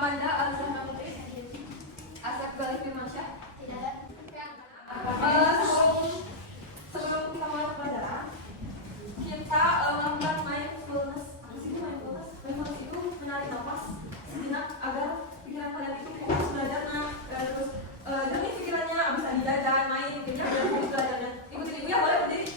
Amanda Alzheimer Putri, Asep Balik Firmansyah. Tidak ada. Sebelum kita mulai pelajaran, kita melakukan mindfulness. Apa sih itu mindfulness? Mindfulness itu menarik nafas sejenak agar pikiran kalian itu fokus belajar. Terus jernih pikirannya, abis tadi jajan, main, kayaknya udah fokus belajarnya. Ikutin ibu ya, boleh berdiri.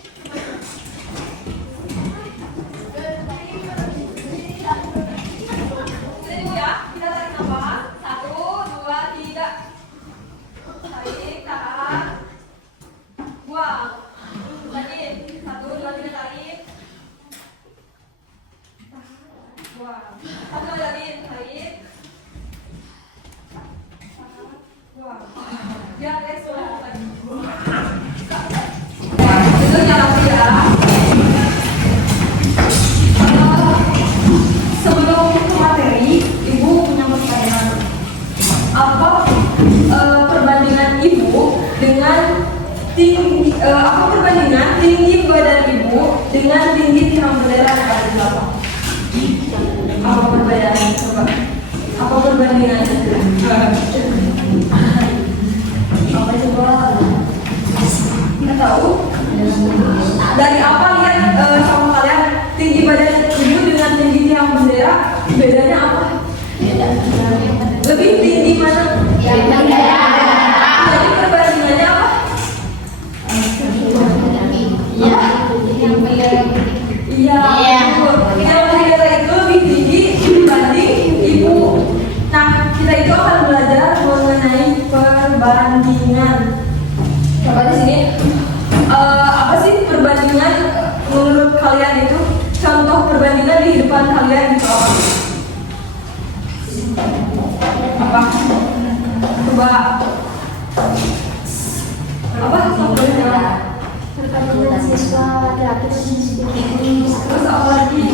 Apa perbandingan tinggi badan ibu dengan tinggi tiang bendera yang ada di belakang? Apa perbedaan? Coba. Apa perbandingannya? Apa coba? Nggak tahu. Dari apa lihat sama kalian tinggi badan ibu dengan tinggi tiang bendera bedanya apa? Lebih tinggi mana? Tiang bendera. Jadi perbandingannya apa? Iya. Tiang bendera itu lebih tinggi dibanding ibu. Nah, kita itu akan belajar mengenai perbandingan. Coba di sini, apa sih perbandingan menurut kalian itu? Contoh perbandingan di depan kalian itu apa? Coba. Apa? Perbandingan siswa laki-laki dan siswa perempuan. Terus apa lagi?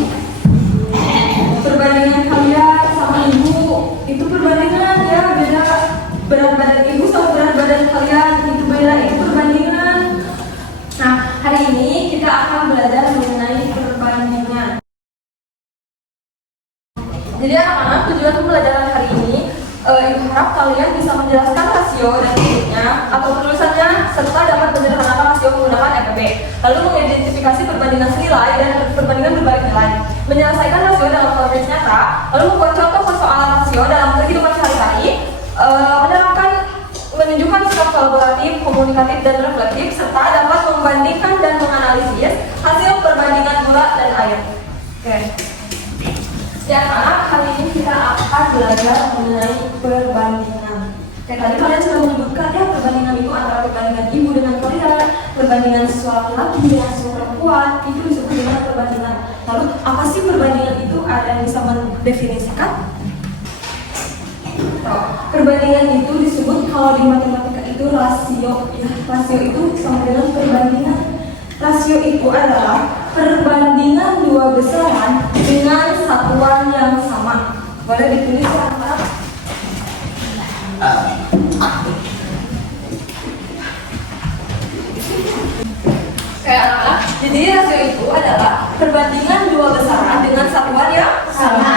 Perbandingan kalian sama ibu itu perbandingan ya, beda berat badan ibu sama berat badan kalian itu beda, itu perbandingan. Nah, hari ini kita akan belajar mengenai perbandingan. Jadi anak-anak, tujuan pembelajaran hari ini ibu harap kalian bisa menjelaskan rasio dan bentuknya atau penulisannya serta dapat menyederhanakan rasio menggunakan EPB, lalu mengidentifikasi perbandingan senilai dan perbandingan berbalik nilai, menyelesaikan rasio dalam konteks nyata, lalu membuat contoh persoalan rasio dalam kehidupan sehari-hari, menunjukkan sikap kolaboratif, komunikatif, dan reflektif, serta dapat membandingkan dan menganalisis hasil perbandingan gula dan air. Oke. Ya anak, hari ini kita akan belajar mengenai perbandingan. Kayak tadi kalian sudah menyebutkan ya, perbandingan itu antara perbandingan ibu dengan kalian, perbandingan siswa laki-laki dengan siswa perempuan, itu disebut dengan perbandingan. Lalu apa sih perbandingan itu? Ada yang bisa mendefinisikan? Perbandingan itu disebut kalau di matematika itu rasio. Ya, rasio itu sama dengan perbandingan. Rasio itu adalah perbandingan dua besaran dengan satuan yang sama. Boleh ditulis ya, anak? Kayak anak-anak. Jadi rasio itu adalah perbandingan dua besaran dengan satuan yang sama.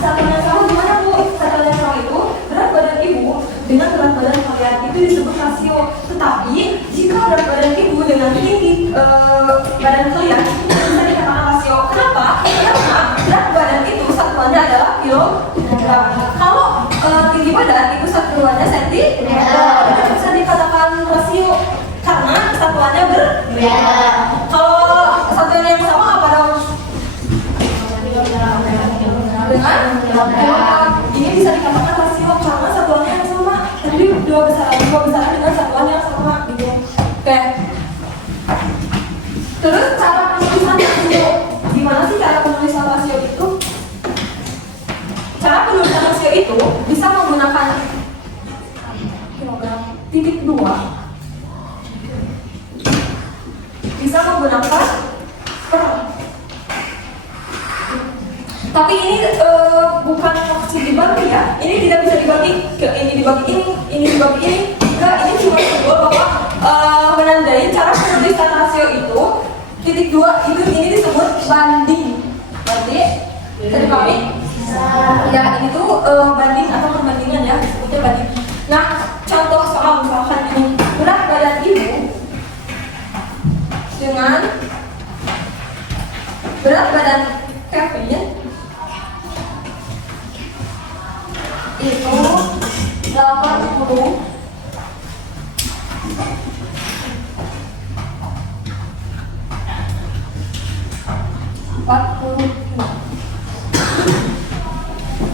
Satuan yang sama gimana Bu? Satuan yang sama itu berat badan ibu dengan berat badan kalian, itu disebut rasio. Tetapi jika berat badan ibu dengan tinggi badan kalian itu bisa dikatakan rasio. Kenapa? Karena berat badan itu satuannya adalah kilogram. Kalau tinggi badan itu satuannya sentimeter, itu bisa dikatakan rasio karena satuannya berbeda. Kalau satuan yang sama apa dong? Dengan kilogram. Ini bisa dikatakan rasio karena satuannya yang sama. Jadi dua besaran dengan satuan yang sama gitu. Oke. Terus cara penulisan rasio, gimana sih cara penulisan rasio itu? Cara penulisan rasio itu bisa menggunakan kilogram titik 2, bisa menggunakan per. Tapi ini bukan maksud dibagi ya. Ini tidak bisa dibagi ke ini dibagi ini dibagi ini. Enggak, ini cuma simbol bahwa menandai cara penulisan rasio itu. Titik 2 itu ini disebut banding. Berarti bisa dipahami? Ya, ini tuh banding berat badan Kevin itu 80 kilo.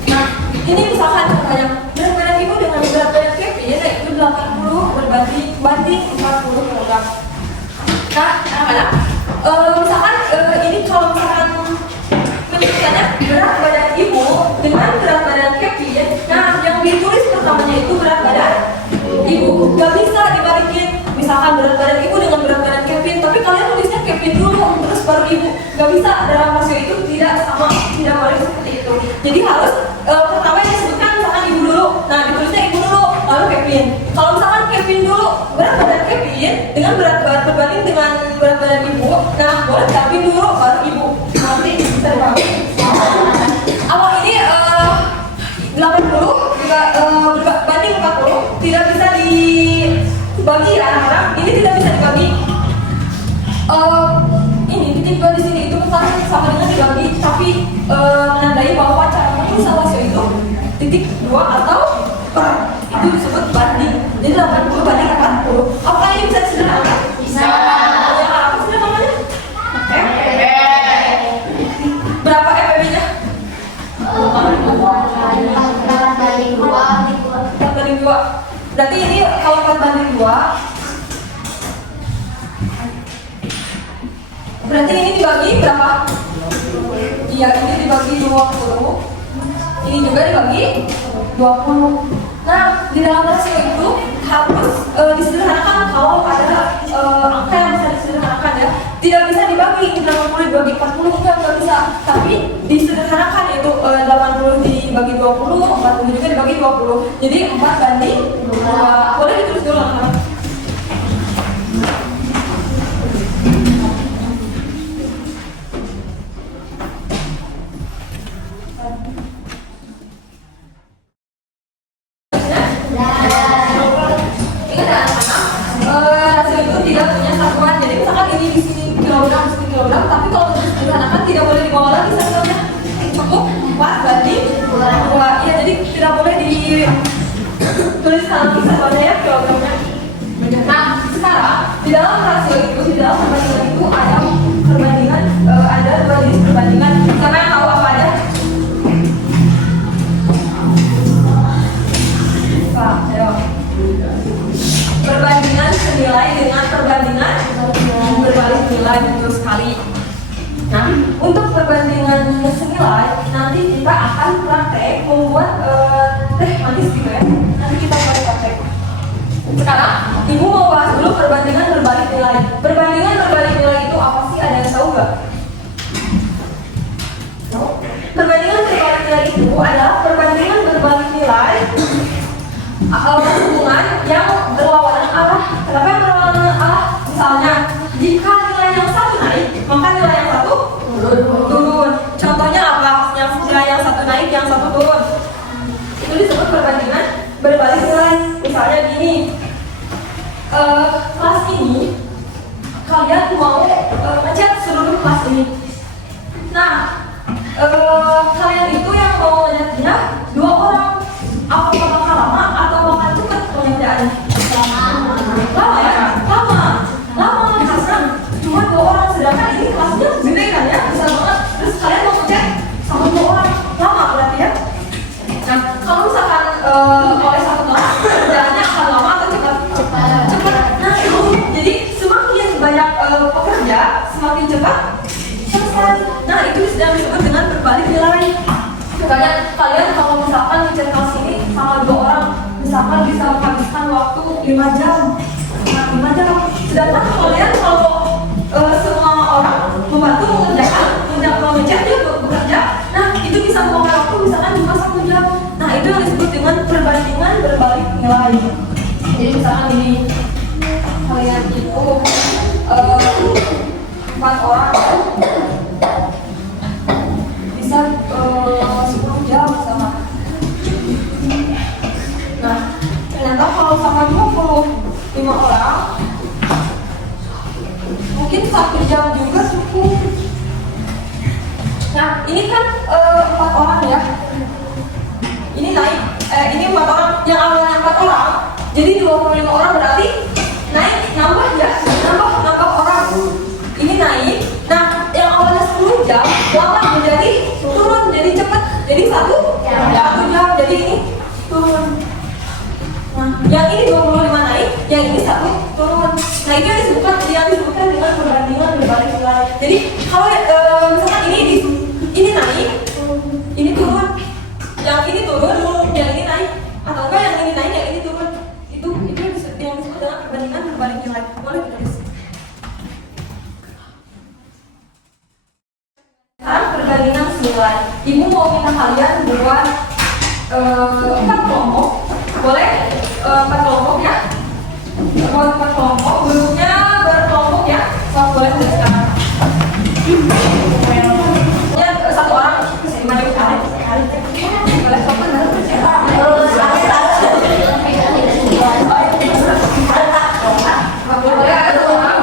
Nah, ini misalkan contohnya berat badan ibu dengan berat badan Kevin yaitu 80 banding 40 kg. Nah, anak-anak, misalkan ini kalau misalkan menunjukkannya berat badan ibu dengan berat badan Kevin, nah yang ditulis pertamanya itu berat badan ibu, gak bisa dibalikin. Misalkan berat badan ibu dengan berat badan Kevin, tapi kalian tulisnya Kevin dulu terus baru ibu, gak bisa. Dalam rasio itu tidak sama, tidak boleh seperti itu. Jadi harus pertama yang disebutkan misalkan ibu dulu, nah ditulisnya ibu dulu lalu Kevin. Kalau misalkan Kevin dulu berat badan Kevin dengan berat badan berbanding dengan berat badan ibu, nah boleh Kevin dulu baru ibu. Nanti bisa dibagi. Awal ini 80 juga banding 40 tidak bisa dibagi ya anak-anak. Ini tidak bisa dibagi. Ini titik 2 di sini itu bukan sama dengan dibagi, tapi menandai bahwa cara menulis rasio itu titik 2 atau per, itu disebut banding. Jadi 80 banding 40. Apakah ini bisa disederhanakan? Bisa. Yang apa sederhananya? Berapa FPB-nya? 4 banding 2. 4 banding 2. Berarti ini kalau 4 banding 2, berarti ini dibagi berapa? Iya, ini dibagi 20. Ini juga dibagi 20. Nah, di dalam rasio itu harus disederhanakan. Kalau ada angka yang bisa disederhanakan ya, tidak bisa dibagi ini 80 dibagi 40 enggak bisa. Tapi disederhanakan yaitu 80 dibagi 20, 40 juga dibagi 20. Jadi 4 banding 2. Boleh ditulis dulu anak-anak. Tapi kalau disederhanakan tidak boleh dibawa lagi satunya, cukup 4 banding 2. Ya, jadi tidak boleh dituliskan lagi satuannya ya kilogramnya. Nah, sekarang di dalam rasio itu, di dalam perbandingan itu ada perbandingan, ada 2 jenis perbandingan. Karena yang tahu apa ada? Ayo. Perbandingan senilai dengan perbandingan berbalik nilai, betul sekali. Nah, untuk perbandingan senilai nanti kita akan praktek membuat teh manis gitu ya. Nanti kita mulai praktek. Sekarang ibu mau bahas dulu perbandingan berbalik nilai. Perbandingan berbalik nilai itu apa sih? Ada yang tahu nggak? Perbandingan berbalik nilai itu adalah perbandingan berbalik nilai hubungan yang berlawanan arah. Kenapa yang berlawanan arah? Misalnya, jika nilai yang satu naik, maka nilai yang satu turun. Contohnya apa? Yang nilai yang satu naik, yang satu turun. Itu disebut perbandingan berbalik nilai. Misalnya gini, kelas ini kalian mau ngecat seluruh kelas ini. Nah, kalian itu yang mau ngecatnya 2 orang. Apakah bakal lama atau bakal cepet pengerjaannya? Lama ya? Lama karena cuma 2 orang, sedangkan ini kelasnya gede kan ya, besar banget. Terus kalian mau ngecek sama 2 orang, lama berarti ya. Nah, kalau misalkan oleh satu kelas kerjaannya akan lama atau cepat? Nah, itu jadi semakin banyak pekerja, semakin cepat selesai. Nah, itu sedang disebut dengan berbalik nilai. Kalian kalau misalkan ngecat kelas ini sama 2 orang, misalkan bisa menghabiskan waktu 5 jam. Nah, 5 jam. Sedangkan kalian kalau semua orang membantu mengerjakan, ngecat dia bekerja, nah itu bisa memakan waktu misalkan cuma 1 jam. Nah, itu yang disebut dengan perbandingan berbalik nilai. Jadi misalkan ini kalian itu 4 orang bisa 10 jam sama. Nah, ternyata kalau sama 25 orang mungkin 1 jam juga cukup. Nah, ini kan 4 orang ya. Ini naik, ini 4 orang. Yang awalnya 4 orang, jadi 25 orang berarti naik, nambah ya, nambah orang. Ini naik. Nah, yang awalnya 10 jam, lama menjadi turun, jadi cepat, jadi 1 jam, jadi ini turun. Nah, yang ini 25 naik, yang ini 1 turun. Nah, itu yang disebutkan dengan perbandingan berbalik nilai. Jadi kalau misalkan ini naik, ini turun, yang ini turun, yang ini naik, atau enggak yang ini naik, yang ini turun, itu yang disebut dengan perbandingan berbalik nilai. Boleh ditulis. Sekarang perbandingan nilai. Ibu mau minta kalian buat 4 kelompok, boleh 4 kelompok ya. Buat 4 kelompok, bentuknya berkelompok ya. Boleh tuliskan. Ya, 1 orang bisa dimana sekali. Boleh fokus boleh ada 1 orang.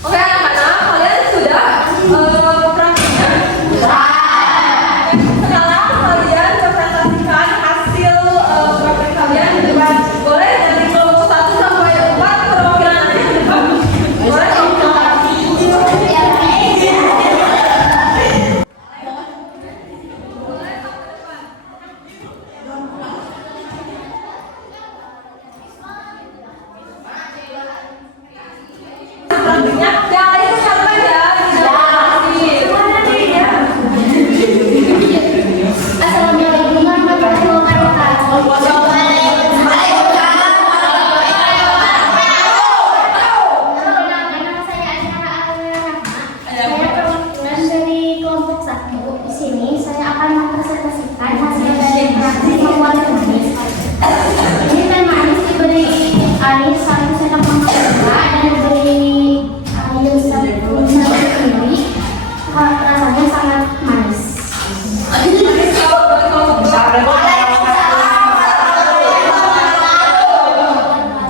Oke anak-anak, kalian sudah praktiknya? Sekarang kalian presentasikan hasil praktik kalian di depan. Boleh dari kelompok 1 sampai 4 perwakilan nanti di depan. Boleh praktiknya yang itu siapa ya? Assalamualaikum warahmatullahi wabarakatuh. Nama saya Asyara Alirahma. Saya perwakilan dari kelompok 1. Di sini saya akan mempresentasikan hasil dari praktik membuat manis. Ini teh manis diberi air 1 sendok makan dan diberi air 1 sendok. Rasanya sangat manis.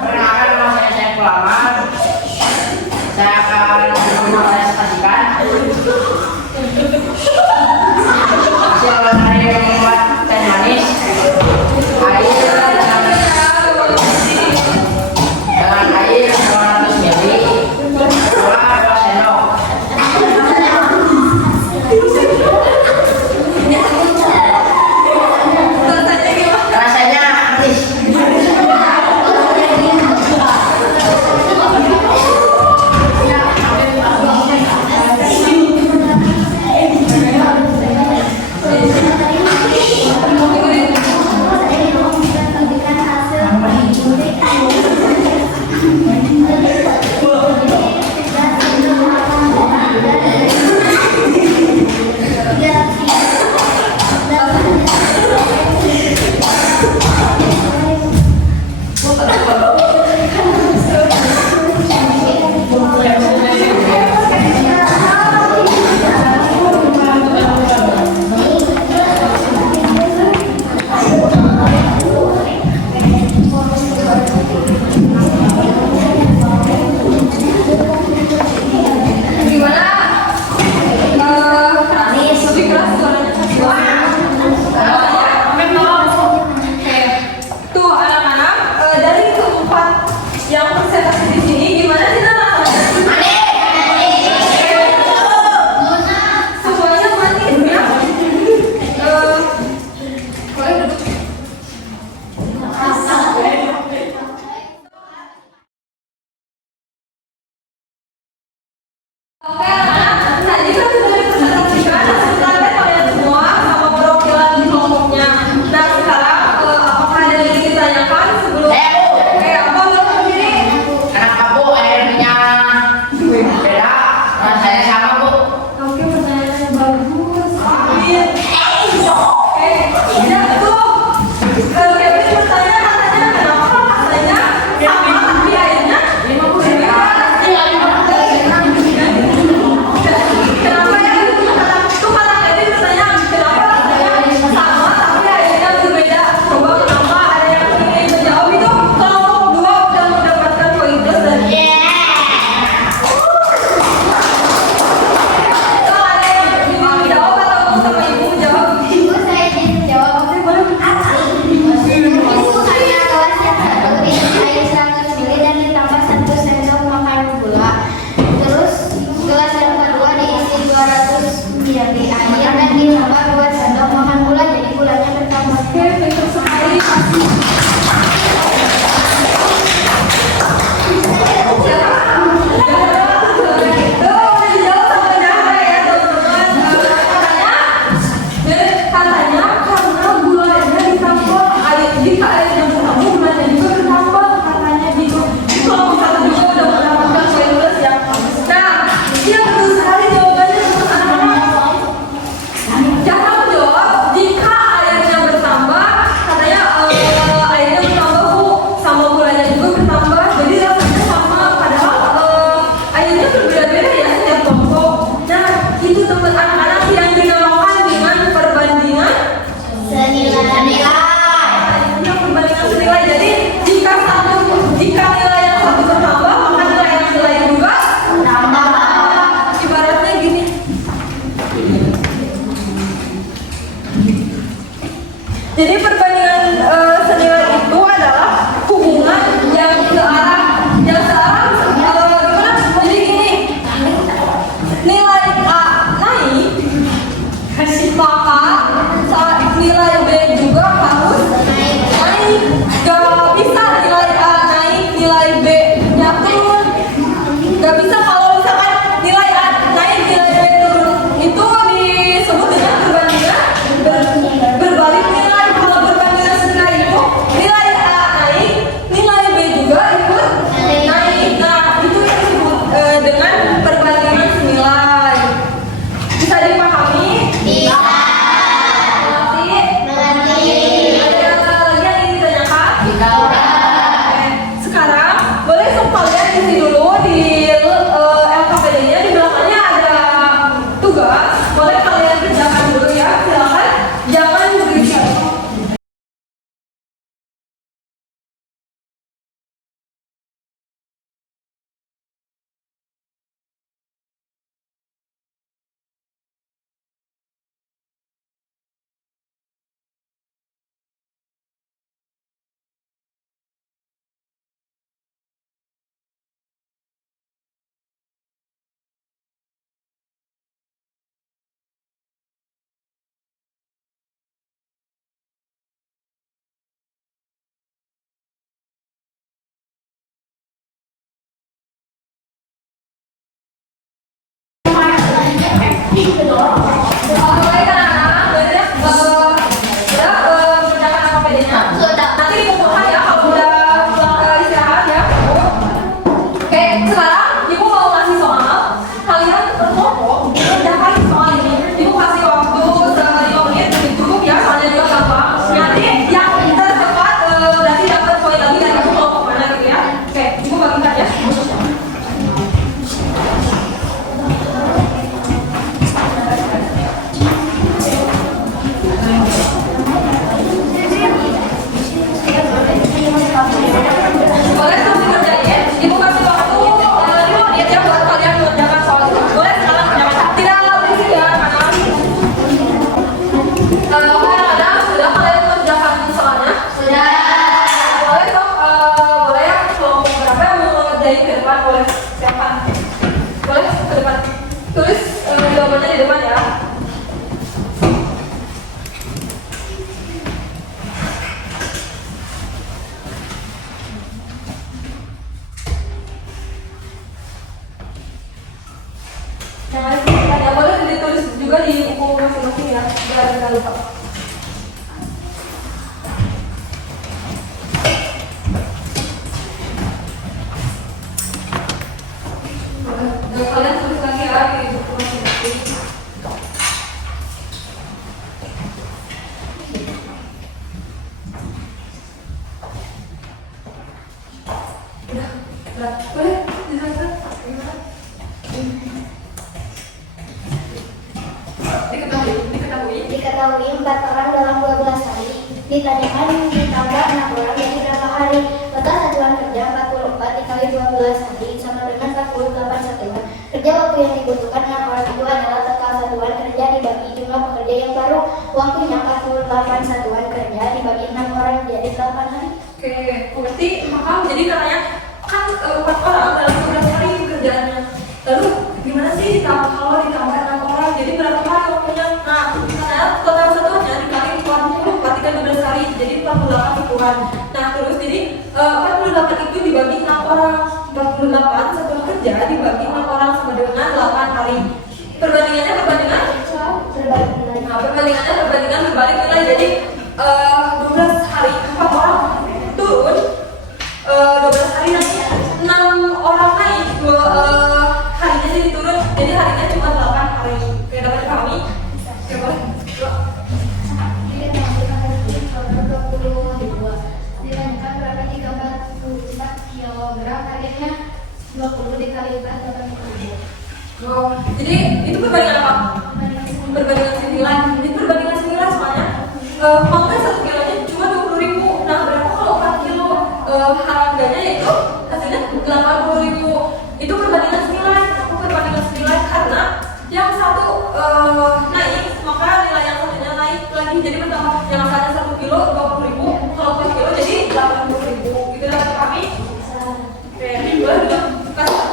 Perkenalkan, nama saya Pulaman. Saya akan mempresentasikan hasil dari membuat teh manis. Air dengan air 200 ml, gula 2 sendok. Rasanya manis. Oke anak-anak, nah jika sudah dipresentasikan hasil kalian semua sama perwakilan kelompoknya. Nah sekarang apakah ada yang ingin ditanyakan sebelum? Apa boleh berdiri? Kenapa Bu airnya beda? Rasanya sama Bu. Oke, pertanyaannya bagus. Ya tuh. Kevin bertanya katanya kenapa rasanya sama tapi airnya 50 beda? Kenapa ya? Tuh kata Kevin bertanya kenapa rasanya sama tapi airnya berbeda? Coba kenapa ada yang ingin menjawab itu? Kelompok 2 udah mendapatkan poin plus dan kalau ada yang ingin menjawab atau sama ibu menjawab? Ibu saya ingin jawab. Oke, boleh. Itu karena kelas yang satu isi air 100 ml dan ditambah 1 sendok makan gula. Terus gelas yang kedua diisi 200 ml air dan ditambah 2 sendok makan gula. Jadi gulanya bertambah. Oke, pintar sekali. Katanya karena gulanya ditambah air, jika airnya bertambah gulanya juga bertambah katanya gitu. Kalau satu juga udah mendapatkan poin plus ya. Nah, dia betul sekali jawabannya untuk anak-anak. Jangan menjawab jika airnya bertambah, katanya airnya bertambah Bu, sama gulanya juga bertambah, jadi rasanya sama. Padahal airnya berbeda-beda ya setiap kelompok. Nah, itu tempat anak-anak yang dinamakan dengan perbandingan Senilai. Ini perbandingan senilai. Jadi jika nilai yang satu bertambah, maka nilai yang lain juga ibaratnya gini. Jadi perbandingan senilai itu adalah hubungan yang searah gimana? Jadi gini, nilai A naik, maka saat nilai B juga harus naik. Gak bisa nilai A naik, nilai B nya turun. Gak bisa kalau misalkan nilai A naik, nilai B turun. Itu disebut dengan perbandingan berbalik nilai. Kalau perbandingan senilai itu nilai A naik, nilai B juga ikut naik. Nah, itu yang disebut dengan perbandingan senilai. Bisa dipahami? Mengerti? Ada lagi yang ingin ditanyakan? Oke. Sekarang boleh sumpah lihat di sini dulu di LKPD-nya, di belakangnya ada tugas. Boleh kalian kerjakan dulu ya, silakan. Jangan berisik. Baik anak-anak, banyak mengerjakan LKPD-nya. Nanti dikumpulkan ya kalau udah istirahat ya. Oke, sekarang ibu mau ngasih soal. Kalian berkelompok kerjakan soal ini. Ibu kasih waktu 5 menit, lebih cukup ya, soalnya juga gampang. Nanti yang tercepat berarti dapat poin lagi dari kelompok mana gitu ya. Oke, ibu bagikan ya. Jangan lupa, ya boleh ditulis juga di buku masing-masing ya, biar nggak lupa. Dan kalian tulis lagi ya di buku masing-masing. Udah, boleh dijelaskan gimana? Diketahui 4 orang dalam 12 hari. Ditanyakan ditambah 6 orang jadi berapa hari? Total satuan kerja 44 dikali 12 hari sama dengan 48 satuan. Kerja waktu yang dibutuhkan 6 orang itu adalah total satuan kerja dibagi jumlah pekerja yang baru. Waktunya 48 satuan kerja dibagi 6 orang jadi 8 hari. Oke, berarti maka jadi katanya kan 4 orang dalam 12 hari kerjaannya. Lalu gimana sih kalau ditambah 6 orang jadi berapa hari waktunya? Nah, karena total satuannya dikali 40 ketika 12 hari jadi 48 satuan. Nah, terus jadi 48 itu dibagi 6 orang. 48 satuan kerja dibagi 6 orang sama dengan 8 hari. Perbandingannya perbandingan berbalik nilai. Jadi 12 hari 4 orang turun, 12 hari nanti 6 orang naik, harinya jadi turun, jadi harinya cuma 8 hari. Oke, dapat dipahami? Oke, boleh? Ditanyakan berapa 34 kilogram, harganya 20 dikali 4 Oh, jadi itu perbandingan apa? Perbandingan senilai. Jadi perbandingan senilai semuanya. Maka 1 kilonya cuma 20.000. Nah, berapa kalau 4 kilo harganya yaitu hasilnya 80.000. Itu perbandingan senilai. Aku perbandingan senilai karena yang satu naik, maka nilai yang satunya naik lagi jadi bertambah. Yang asalnya 1 kilo 20.000, kalau 4 kilo jadi 80.000. Gitu dapat kami. Oke, boleh dulu kasih.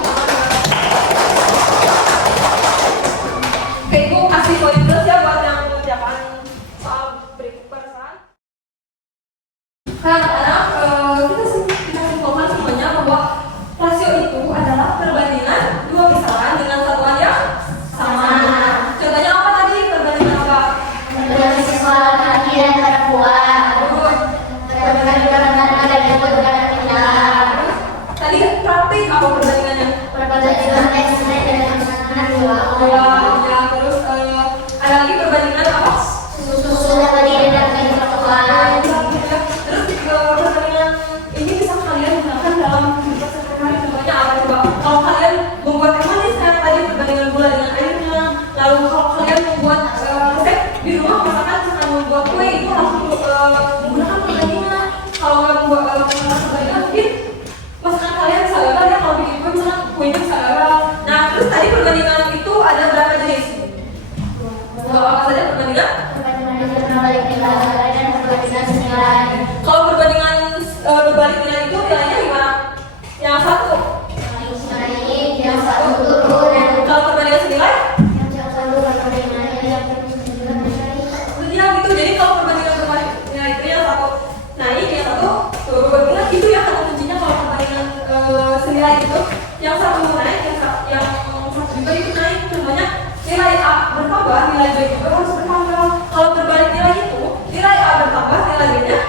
Oke, Ibu kasih poin plus ya buat yang mengerjakan soal berikut perasaan. Anak-anak, kita simpulkan semuanya bahwa rasio itu adalah perbandingan dua besaran dengan satuan yang sama. Contohnya apa tadi? Perbandingan apa? Perbandingan siswa laki dan perempuan. Perbandingan ada yang dengan pindah. Tadi praktik apa perbandingannya? Perbandingan ekstrak dan dua. Ya, terus ada lagi perbandingan apa? Susu laki dan perempuan. Terus perbandingan ini bisa kalian gunakan dalam kehidupan sehari-hari. Contohnya apa coba? Kalau kalian membuat teh manis kayak tadi perbandingan gula dengan airnya. Lalu kalau kalian membuat resep di rumah misalkan membuat kue itu harus menggunakan perbandingan. Kalau nggak membuat perbandingan mungkin masakan kalian bisa gagal ya. Kalau bikin kue misalkan kuenya bisa gagal. Nah, terus tadi perbandingan itu ada berapa jenis? Apa saja perbandingan? Kalau perbandingan berbalik nilai itu nilainya gimana? Yang satu. Kalau perbandingan senilai? Ya gitu. Jadi kalau perbandingan berbalik nilai itu yang satu naik, yang satu turun. Nah, itu yang kata kuncinya kalau perbandingan senilai itu. Yang satu naik, yang satu juga itu naik. Contohnya nilai A bertambah, nilai B juga harus bertambah. Kalau berbalik nilai itu, nilai A bertambah, nilai B-nya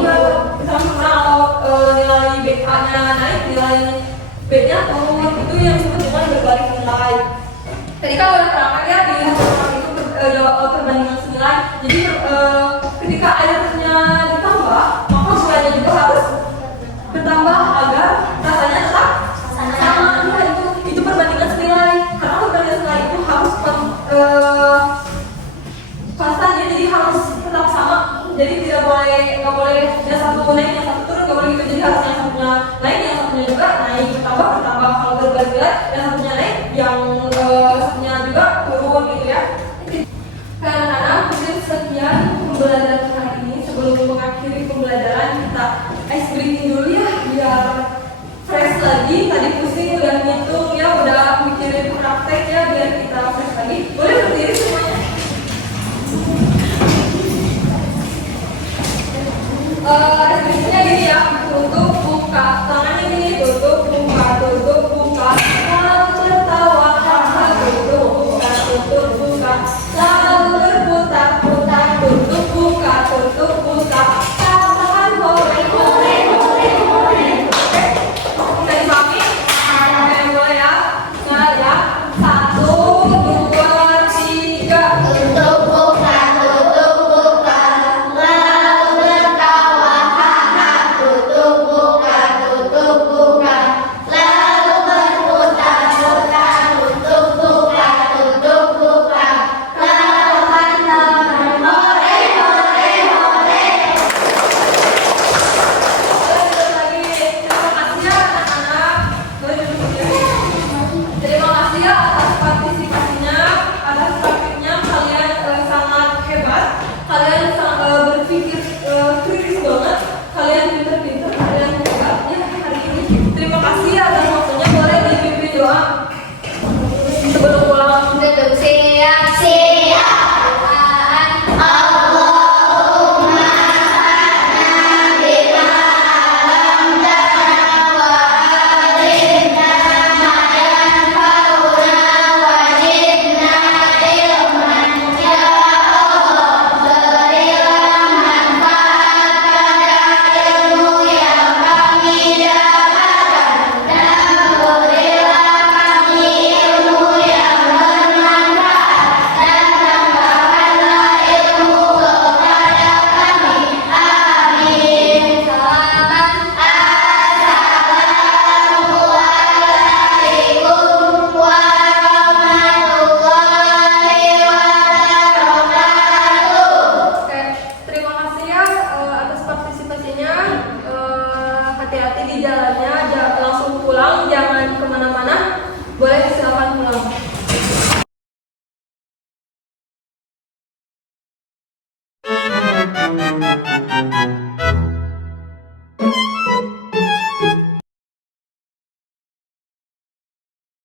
iya, misalnya kalau nilai B-A-nya naik, nilai B-nya turun. Itu yang disebut dengan berbalik nilai. Tadi kan udah terangkan ya di halaman itu perbandingan senilai. Jadi ketika airnya ditambah, maka gulanya juga harus bertambah agar rasanya tetap sama. Ya, itu perbandingan senilai. Karena perbandingan senilai itu harus konstan ya, jadi harus tetap sama. Jadi nggak boleh yang satu naik, yang satu turun, nggak boleh gitu. Jadi harus yang satunya naik, yang satunya juga naik, bertambah. Kalau berbalik nilai, yang satunya naik, yang satunya juga turun gitu ya. Karena mungkin sekian pembelajaran hari ini. Sebelum mengakhiri pembelajaran, kita ice breaking dulu ya, biar fresh lagi. Tadi pusing udah ngitung ya, udah mikirin praktek ya, biar kita fresh lagi. Boleh berdiri semuanya. Ekspresinya gini ya, tutup buka, tangannya gini, tutup buka, tertawa, haha, tutup Siap.